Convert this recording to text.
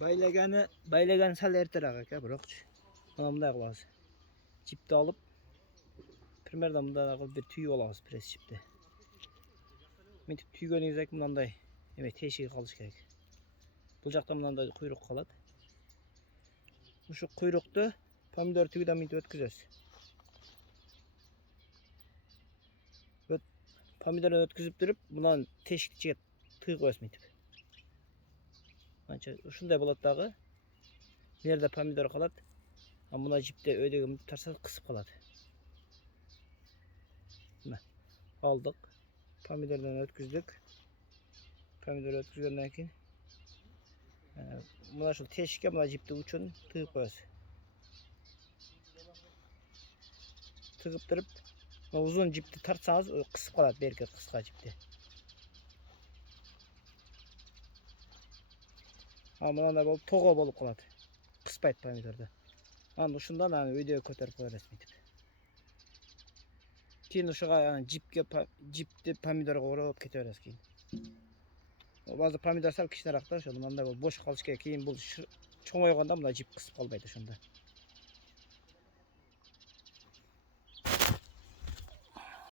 Baylagan sal erteroq aka, biroq mana bunday qilamiz. Jipni olib, primerdan bunday qilib bir tüyüp olamiz pres jipni. Mitib tüyganiingizdan keyin bunday demek teshigi qolish kerak. Bu yoqda bunday quyruq qoladi. Şu quyruqni pomidor tügidan mitib o'tkazasiz. Pomidordan o'tkazib turib, bundan teshikchiga tig'ib qo'yasiz mitib. Mancha shunday bo'ladi дағы. Bu yerda pomidor qoladi. Ama buna jipde ödegi tarsa qısıp qoladi. Mana aldık. Pomidordan o'tkazdik. Pomidor o'tkazgandan keyin buna şu teshikka buna jipni uchun tig'ib qo'yasiz. Tig'ib turib, uzun jipni tartsangiz o qisib qoladi, berki qisqa jipni. Ama bunday bo'lib to'g'ri bo'lib qoladi. Qispaydi pomidorda. Ana shundan hani videoga ko'tarib qo'yasiz mitib. Keyin o'shaga jipni pomidorga o'rab ketaverasiz keyin. Ba'zi pomidor sal kichikroqda o'sha bunday bo'sh qolish kerak. Keyin bu cho'ng'ayganda bunday jip qisib qolmaydi shunda.